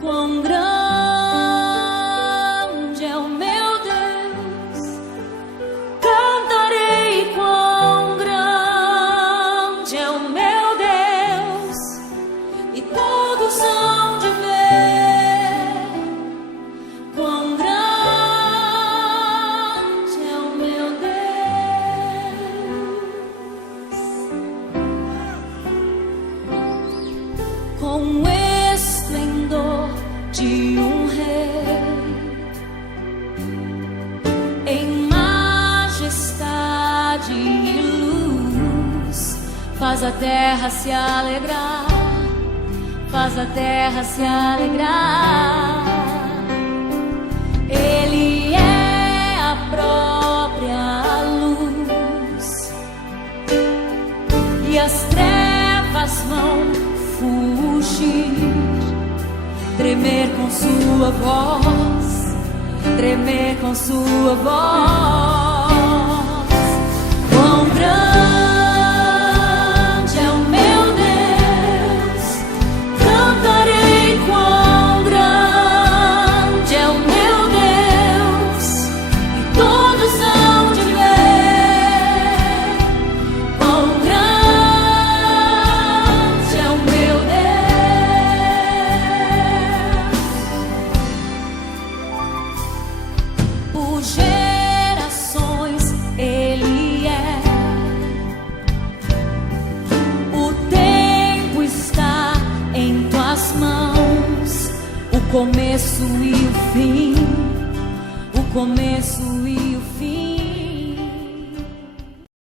Quão grande é o meu Deus, cantarei quão grande é o meu Deus, e todos hão de ver quão grande é o meu Deus. Com esplendor de um rei, em majestade e luz, faz a terra se alegrar, faz a terra se alegrar. Ele é a própria luz, e as trevas vão fugir, tremer com sua voz, tremer com sua voz. Quão grande é o meu Deus, cantarei quão grande é o meu Deus, e todos hão de ver quão grande é o meu Deus. Por gerações Ele é, o tempo está em tuas mãos, o começo e o fim, o começo e